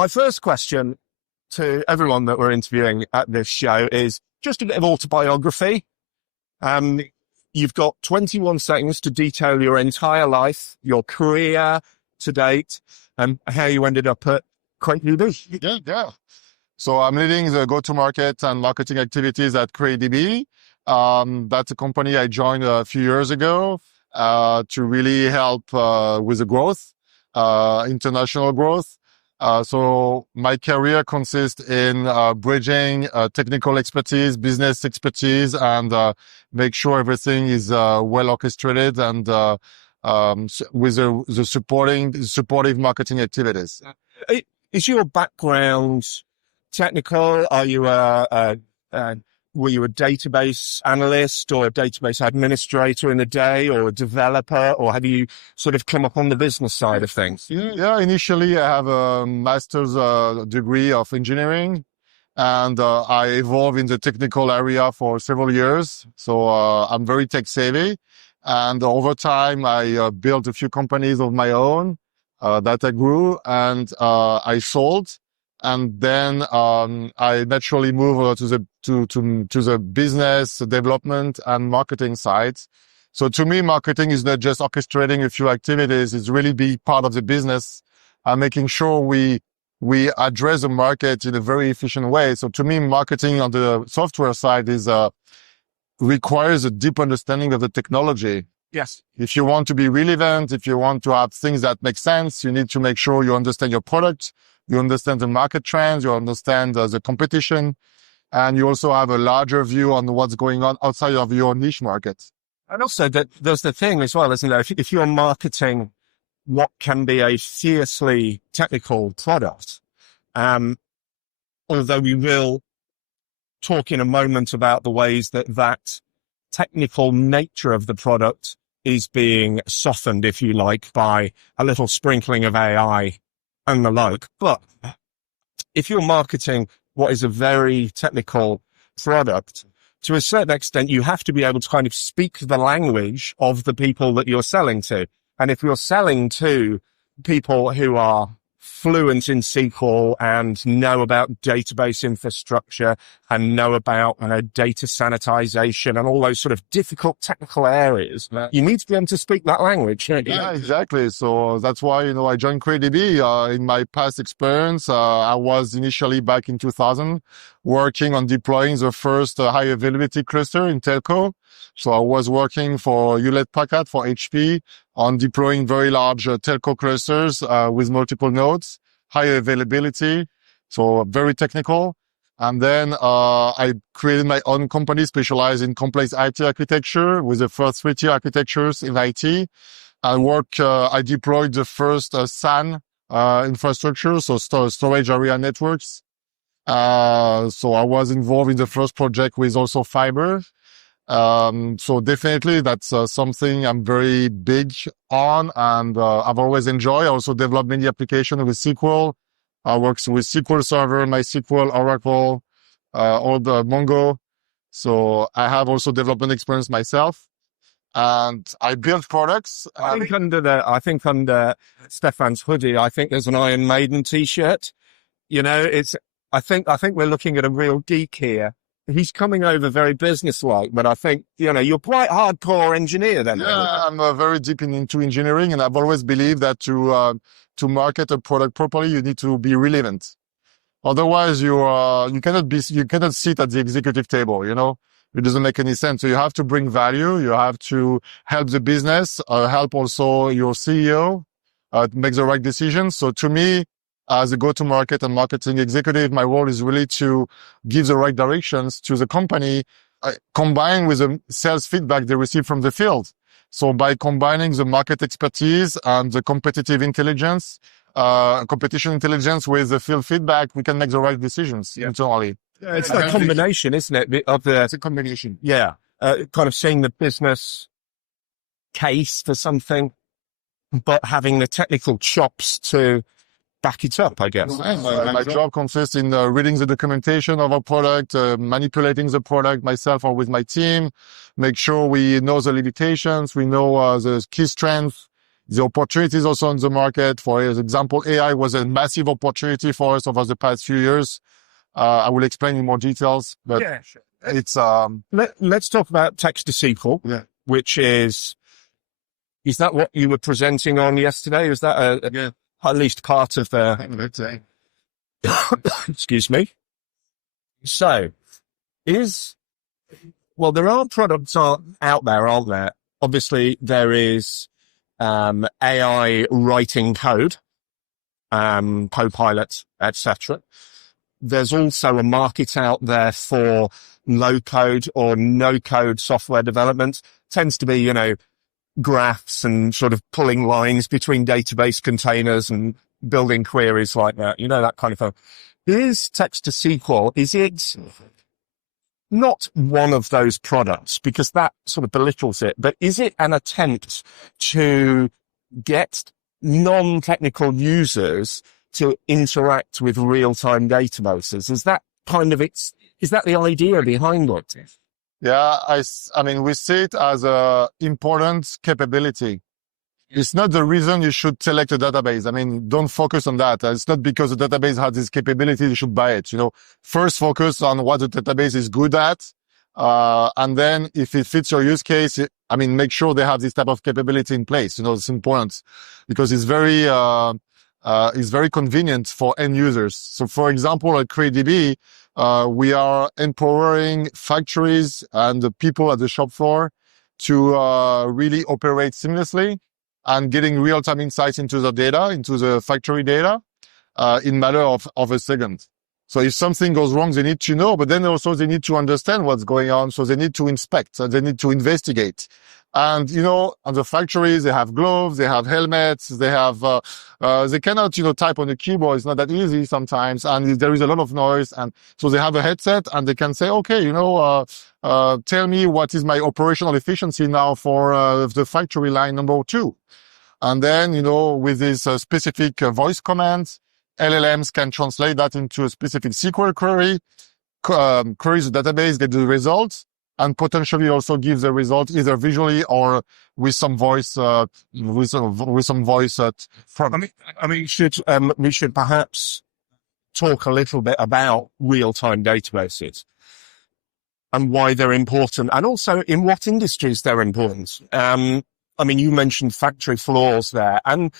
My first question to everyone that we're interviewing at this show is just a bit of autobiography. You've got 21 seconds to detail your entire life, your career to date, and how you ended up at CrateDB. Yeah. So I'm leading the go-to-market and marketing activities at CrateDB. That's a company I joined a few years ago to really help with the growth, international growth. So my career consists in bridging technical expertise, business expertise, and make sure everything is well orchestrated and with the supportive marketing activities. Is your background technical? Are you were you a database analyst or a database administrator in the day, or a developer, or have you sort of come up on the business side of things? Yeah, initially I have a master's degree of engineering, and I evolved in the technical area for several years. So I'm very tech savvy, and over time I built a few companies of my own that I grew and I sold. And then I naturally moved to the business development and marketing side. So to me, marketing is not just orchestrating a few activities; it's really be part of the business and making sure we address the market in a very efficient way. So to me, marketing on the software side requires a deep understanding of the technology. Yes. If you want to be relevant, if you want to have things that make sense, you need to make sure you understand your product. You understand the market trends, you understand the competition, and you also have a larger view on what's going on outside of your niche market. And also that there's the thing as well, isn't there? If you're marketing what can be a fiercely technical product, although we will talk in a moment about the ways that technical nature of the product is being softened, if you like, by a little sprinkling of AI and the like. But if you're marketing what is a very technical product, to a certain extent, you have to be able to kind of speak the language of the people that you're selling to. And if you're selling to people who are fluent in SQL and know about database infrastructure and know about data sanitization and all those sort of difficult technical areas, you need to be able to speak that language. Yeah, exactly. So that's why, I joined CrateDB. In my past experience, I was initially back in 2000 working on deploying the first high availability cluster in telco. So I was working for Hewlett-Packard, for HP, on deploying very large telco clusters with multiple nodes, high availability, so very technical. And then I created my own company specialized in complex IT architecture with the first 3-tier architectures in IT. I deployed the first SAN infrastructure, so storage area networks. So I was involved in the first project with also fiber. So definitely that's something I'm very big on, and I've always enjoyed. I also developed many applications with SQL. I work with SQL Server, MySQL, Oracle, all the Mongo. So I have also development experience myself, and I build products. I think under Stephane's hoodie, I think there's an Iron Maiden T-shirt. I think we're looking at a real geek here. He's coming over very business-like, but I think, you're quite hardcore engineer then. Yeah, I'm very deep into engineering, and I've always believed that to market a product properly, you need to be relevant. Otherwise, you cannot sit at the executive table, It doesn't make any sense. So you have to bring value. You have to help the business, help also your CEO make the right decisions. So to me, as a go-to-market and marketing executive, my role is really to give the right directions to the company, combined with the sales feedback they receive from the field. So by combining the market expertise and the competitive intelligence, competition intelligence with the field feedback, we can make the right decisions internally. Yeah, it's a combination, isn't it? It's a combination. Yeah, kind of seeing the business case for something, but having the technical chops to back it up, I guess. My job consists in reading the documentation of our product, manipulating the product myself or with my team, make sure we know the limitations, we know the key strengths, the opportunities also on the market. For example, AI was a massive opportunity for us over the past few years. I will explain in more details, but Yeah, sure. it's Let's talk about text-to-SQL, yeah. which is that what you were presenting on yesterday? Is that Yeah. at least part of the... Let's say. Excuse me. So, well, there are products out there, aren't there? Obviously, there is AI writing code, Copilot, etc. There's also a market out there for low-code or no-code software development. Tends to be, graphs and sort of pulling lines between database containers and building queries like that, that kind of thing. Is text-to-SQL, is it not one of those products, because that sort of belittles it, but is it an attempt to get non-technical users to interact with real-time databases? Is that the idea behind it? Yeah, I mean, we see it as a important capability. It's not the reason you should select a database. I mean, don't focus on that. It's not because the database has this capability, you should buy it. First focus on what the database is good at. And then if it fits your use case, make sure they have this type of capability in place. It's important because it's very convenient for end users. So for example, at CrateDB, we are empowering factories and the people at the shop floor to really operate seamlessly and getting real-time insights into the data, into the factory data, in matter of a second. So if something goes wrong, they need to know, but then also they need to understand what's going on. So they need to inspect, so they need to investigate. And, on the factories, they have gloves, they have helmets, they have, they cannot, type on the keyboard. It's not that easy sometimes. And there is a lot of noise. And so they have a headset and they can say, okay, tell me what is my operational efficiency now for the factory line number 2. And then, with this specific voice commands, LLMs can translate that into a specific SQL query, queries the database, get the results, and potentially also give the result either visually or with some voice, with some voice. We should perhaps talk a little bit about real-time databases and why they're important, and also in what industries they're important. You mentioned factory floors there, and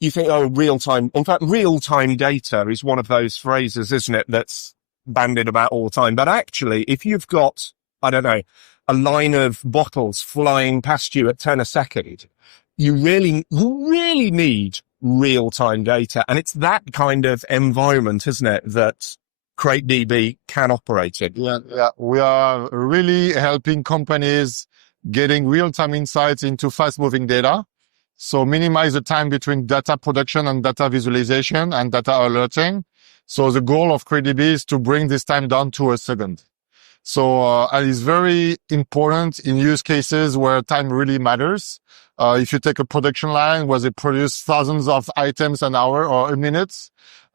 you think, real-time. In fact, real-time data is one of those phrases, isn't it, that's bandied about all the time. But actually, if you've got, I don't know, a line of bottles flying past you at 10 a second, you really need real-time data. And it's that kind of environment, isn't it, that CrateDB can operate in? Yeah. We are really helping companies getting real-time insights into fast-moving data. So minimize the time between data production and data visualization and data alerting. So the goal of CrateDB is to bring this time down to a second. So and it's very important in use cases where time really matters. If you take a production line where they produce thousands of items an hour or a minute,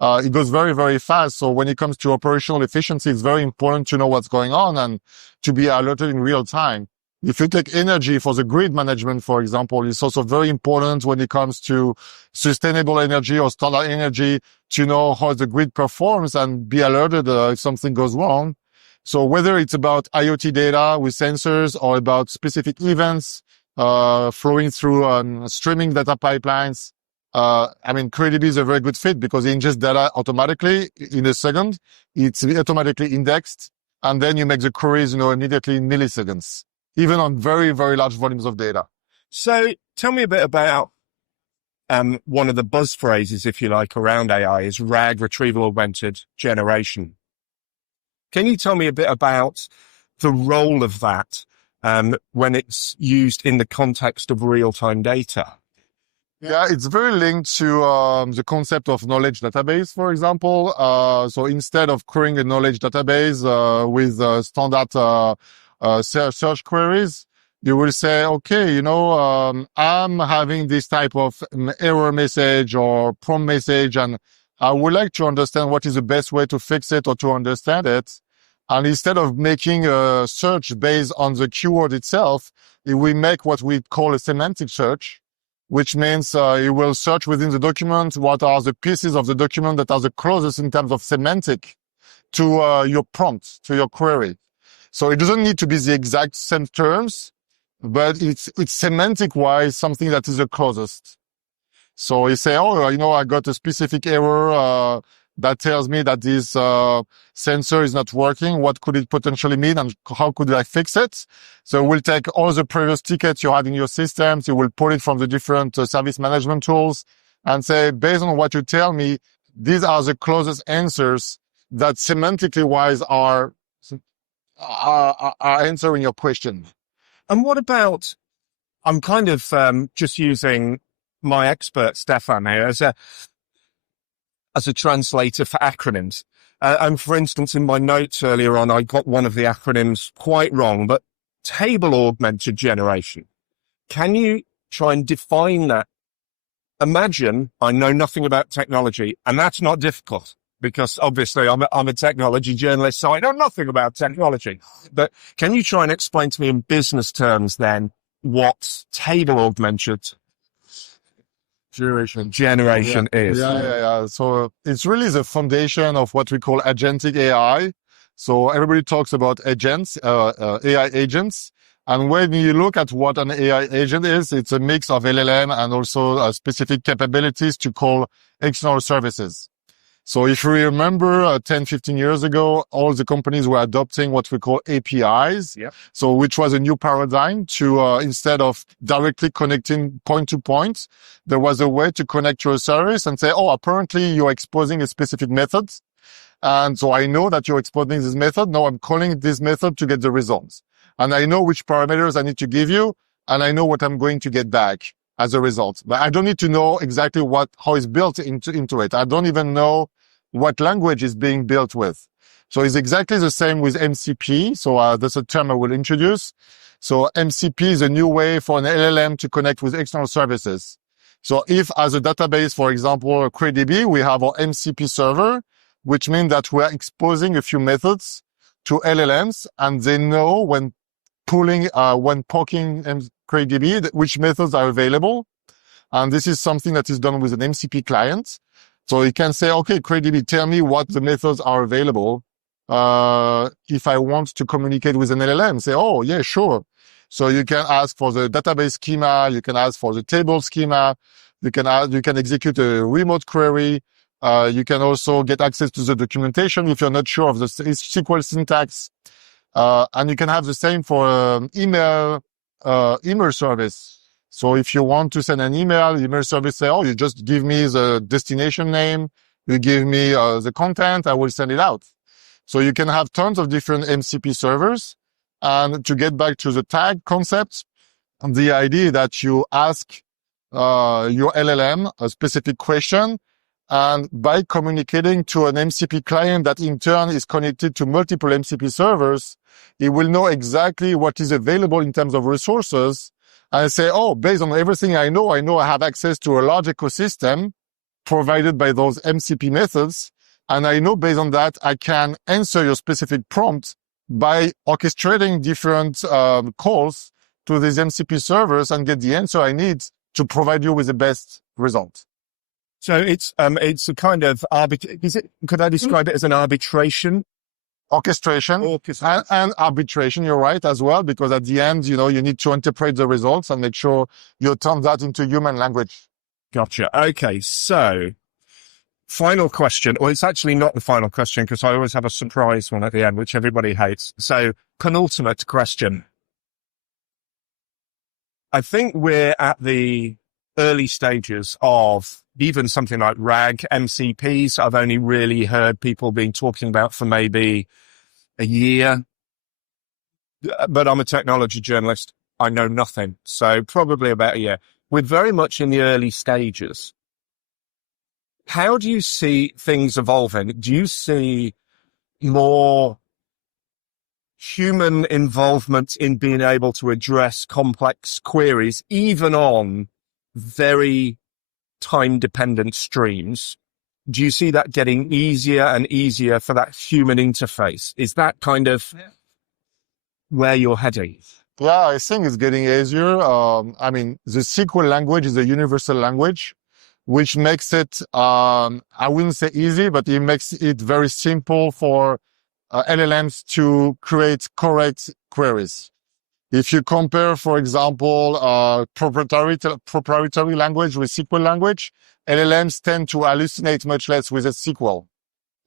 it goes very, very fast. So when it comes to operational efficiency, it's very important to know what's going on and to be alerted in real time. If you take energy for the grid management, for example, it's also very important when it comes to sustainable energy or standard energy to know how the grid performs and be alerted if something goes wrong. So whether it's about IoT data with sensors or about specific events flowing through streaming data pipelines, CrateDB is a very good fit because it ingests data automatically in a second. It's automatically indexed, and then you make the queries, immediately in milliseconds, even on very, very large volumes of data. So tell me a bit about one of the buzz phrases, if you like, around AI is RAG, Retrieval-Augmented Generation. Can you tell me a bit about the role of that when it's used in the context of real-time data? Yeah, it's very linked to the concept of knowledge database, for example. So instead of querying a knowledge database with standard search queries, you will say, okay, I'm having this type of error message or prompt message, and I would like to understand what is the best way to fix it or to understand it. And instead of making a search based on the keyword itself, we make what we call a semantic search, which means it will search within the document what are the pieces of the document that are the closest in terms of semantic to your prompt, to your query. So it doesn't need to be the exact same terms, but it's semantic-wise something that is the closest. So you say, oh, I got a specific error that tells me that this sensor is not working. What could it potentially mean, and how could I fix it? So we'll take all the previous tickets you had in your systems. You will pull it from the different service management tools and say, based on what you tell me, these are the closest answers that semantically wise are answering your question. And what about, I'm kind of just using my expert Stephane here as a translator for acronyms. And for instance, in my notes earlier on, I got one of the acronyms quite wrong, but Table-Augmented Generation. Can you try and define that? Imagine I know nothing about technology, and that's not difficult because obviously I'm a technology journalist, so I know nothing about technology. But can you try and explain to me in business terms then what Table-Augmented Generation is? Yeah. So it's really the foundation of what we call agentic AI. So everybody talks about agents, AI agents. And when you look at what an AI agent is, it's a mix of LLM and also specific capabilities to call external services. So if you remember 10, 15 years ago, all the companies were adopting what we call APIs. Yep. So which was a new paradigm to, instead of directly connecting point to point, there was a way to connect to a service and say, oh, apparently you're exposing a specific method. And so I know that you're exposing this method. Now I'm calling this method to get the results. And I know which parameters I need to give you, and I know what I'm going to get back as a result. But I don't need to know exactly how it's built into it. I don't even know what language is being built with. So it's exactly the same with MCP. So that's a term I will introduce. So MCP is a new way for an LLM to connect with external services. So if as a database, for example, CrateDB, we have our MCP server, which means that we're exposing a few methods to LLMs, and they know when poking CrateDB, which methods are available. And this is something that is done with an MCP client. So you can say, okay, CrateDB, tell me what the methods are available. If I want to communicate with an LLM, say, oh, yeah, sure. So you can ask for the database schema. You can ask for the table schema. You can execute a remote query. You can also get access to the documentation if you're not sure of the SQL syntax. And you can have the same for email service. So if you want to send an email service say, oh, you just give me the destination name, you give me the content, I will send it out. So you can have tons of different MCP servers. And to get back to the tag concept, the idea that you ask your LLM a specific question, and by communicating to an MCP client that in turn is connected to multiple MCP servers, it will know exactly what is available in terms of resources and say, oh, based on everything I know I have access to a large ecosystem provided by those MCP methods. And I know based on that, I can answer your specific prompt by orchestrating different calls to these MCP servers and get the answer I need to provide you with the best result. So it's a kind of could I describe it as an arbitration? Orchestration and arbitration, you're right as well, because at the end, you need to interpret the results and make sure you turn that into human language. Gotcha. Okay, so final question. Well, it's actually not the final question because I always have a surprise one at the end, which everybody hates. So penultimate question. I think we're at the early stages of even something like RAG MCPs. I've only really heard people being talking about for maybe a year, but I'm a technology journalist. I know nothing. So probably about a year. We're very much in the early stages. How do you see things evolving? Do you see more human involvement in being able to address complex queries, even on very time-dependent streams? Do you see that getting easier and easier for that human interface? Is that kind of where you're heading? Yeah, I think it's getting easier. I mean, the SQL language is a universal language, which makes it, I wouldn't say easy, but it makes it very simple for LLMs to create correct queries. If you compare, for example, proprietary language with SQL language, LLMs tend to hallucinate much less with a SQL.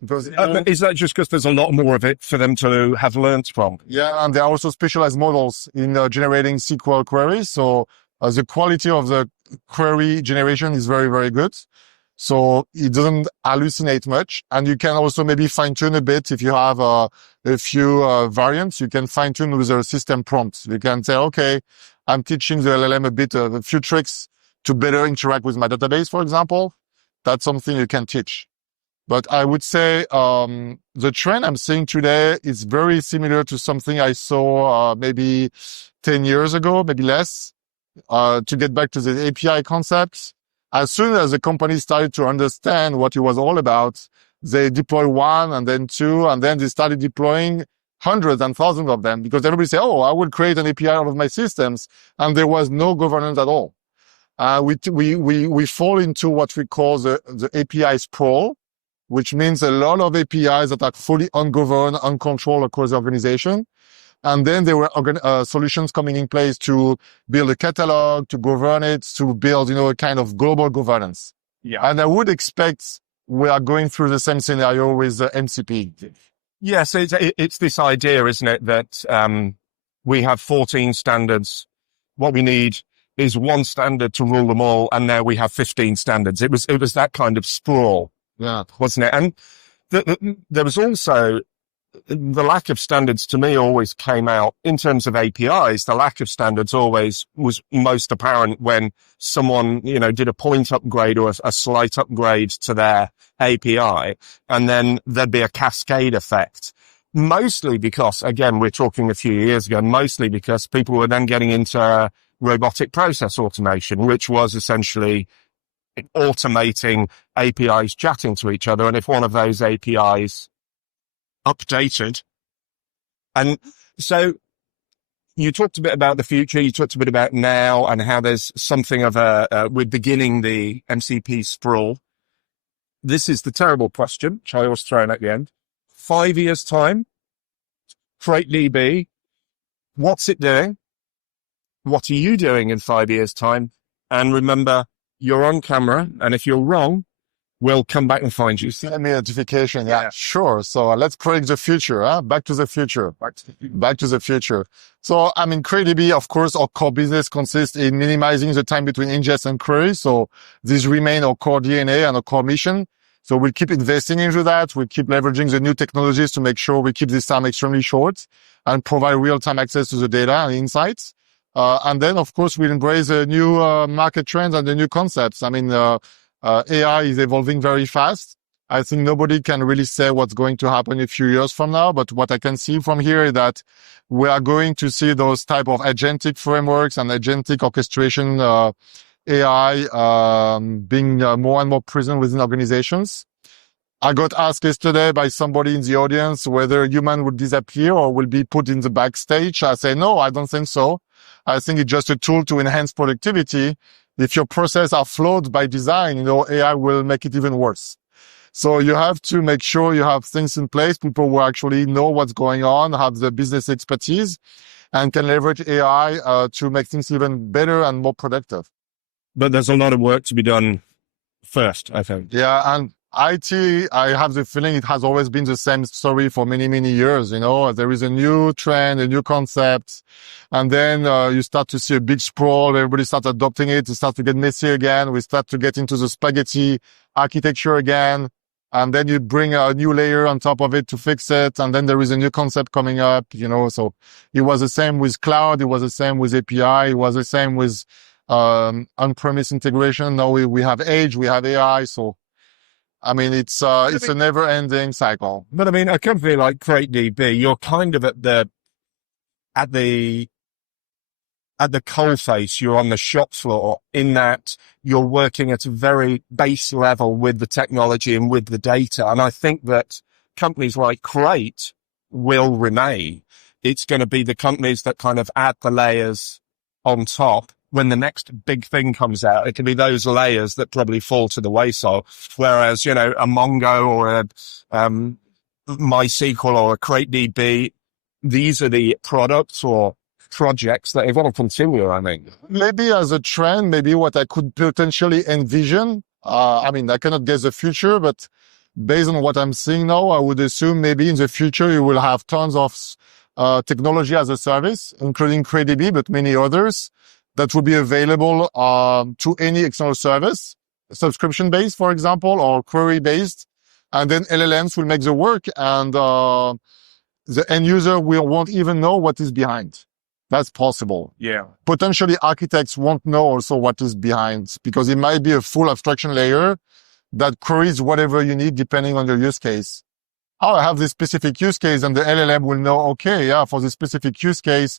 Because, Is that just because there's a lot more of it for them to have learned from? yeah, and there are also specialized models in generating SQL queries. So the quality of the query generation is very, very good. So it doesn't hallucinate much. And you can also maybe fine tune a bit if you have a few variants. You can fine tune with a system prompt. You can say, okay, I'm teaching the LLM a bit of a few tricks to better interact with my database, for example. That's something you can teach. But I would say the trend I'm seeing today is very similar to something I saw maybe 10 years ago, maybe less, to get back to the API concepts. As soon as the company started to understand what it was all about, they deployed one and then two, and then they started deploying hundreds and thousands of them because everybody said, oh, I will create an API out of my systems. And there was no governance at all. We fall into what we call the API sprawl, which means a lot of APIs that are fully ungoverned, uncontrolled across the organization. And then there were solutions coming in place to build a catalog, to govern it, to build, a kind of global governance. Yeah. And I would expect we are going through the same scenario with MCP. Yes, it's this idea, isn't it, that we have 14 standards. What we need is one standard to rule them all, and now we have 15 standards. It was that kind of sprawl, Yeah. wasn't it? And there was also the lack of standards. To me, always came out in terms of APIs. The lack of standards always was most apparent when someone, did a point upgrade or a slight upgrade to their API, and then there'd be a cascade effect. Mostly because, again, we're talking a few years ago, mostly because people were then getting into robotic process automation, which was essentially automating APIs chatting to each other. And if one of those APIs updated, and so you talked a bit about the future, you talked a bit about now and how there's something of we're beginning the MCP sprawl. This is the terrible question, which I always throw in at the end. 5 years time, CrateDB, what's it doing? What are you doing in 5 years time? And remember, you're on camera, and if you're wrong, we'll come back and find you. Send me a notification. Yeah, sure. So let's predict the future. Back to the future. Back to the future. So, CrateDB, of course, our core business consists in minimizing the time between ingest and query. So these remain our core DNA and our core mission. So we'll keep investing into that. We'll keep leveraging the new technologies to make sure we keep this time extremely short and provide real-time access to the data and insights. And then, of course, we'll embrace the new market trends and the new concepts. AI is evolving very fast. I think nobody can really say what's going to happen a few years from now, but what I can see from here is that we are going to see those type of agentic frameworks and agentic orchestration AI being more and more present within organizations. I got asked yesterday by somebody in the audience whether human would disappear or will be put in the backstage. I say, no, I don't think so. I think it's just a tool to enhance productivity. If your processes are flawed by design, AI will make it even worse. So you have to make sure you have things in place, people who actually know what's going on, have the business expertise, and can leverage AI to make things even better and more productive. But there's a lot of work to be done first, I think. Yeah, and IT, I have the feeling it has always been the same story for many, many years. There is a new trend, a new concept, and then you start to see a big sprawl. Everybody starts adopting it. It starts to get messy again. We start to get into the spaghetti architecture again. And then you bring a new layer on top of it to fix it. And then there is a new concept coming up, So it was the same with cloud. It was the same with API. It was the same with on-premise integration. Now we have Edge, we have AI. So it's a never-ending cycle. But a company like CrateDB, you're kind of at the coalface. You're on the shop floor in that you're working at a very base level with the technology and with the data. And I think that companies like Crate will remain it's going to be the companies that kind of add the layers on top. When the next big thing comes out, it can be those layers that probably fall to the wayside. Whereas, a Mongo or a MySQL or a CrateDB, these are the products or projects that are going to continue, I think. Maybe as a trend, maybe what I could potentially envision, I cannot guess the future, but based on what I'm seeing now, I would assume maybe in the future you will have tons of technology as a service, including CrateDB, but many others that will be available to any external service, subscription-based, for example, or query-based. And then LLMs will make the work, and the end user won't even know what is behind. That's possible. Yeah. Potentially, architects won't know also what is behind, because it might be a full abstraction layer that queries whatever you need depending on your use case. I have this specific use case, and the LLM will know, okay, yeah, for this specific use case,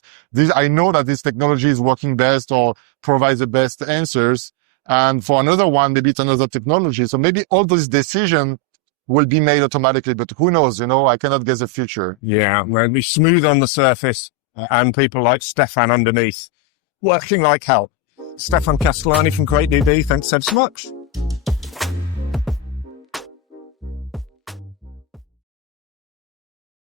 I know that this technology is working best or provides the best answers. And for another one, maybe it's another technology. So maybe all those decisions will be made automatically, but who knows? I cannot guess the future. Yeah, well, it'll be smooth on the surface, and people like Stephane underneath working like hell. Stephane Castellani from CrateDB, thanks so much.